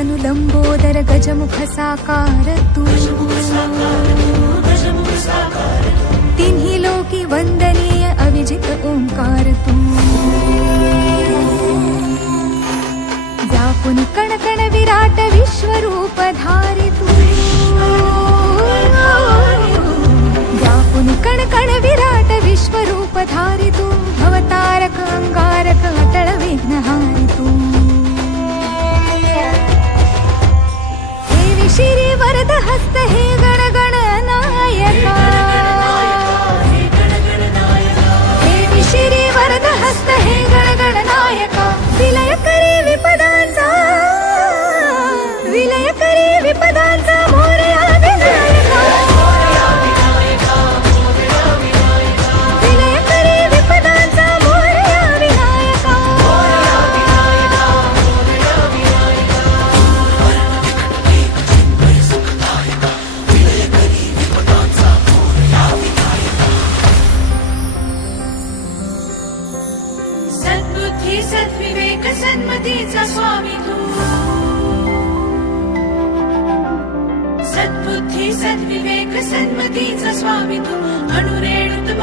तनु लंबोदर गजमुख साकार तू तिन्ही लोकी वंदनीय अविजित ओंकार तू व्यापुन कण विराट विश्वरूप धारी तू व्यापुन कण विराट विश्वरूप धारी तू हस्त हे सद्विवेक सन्मतीचा स्वामी तू. सद्बुद्धी सद्विवेक सन्मतीचा स्वामी तू. अणुरेणुत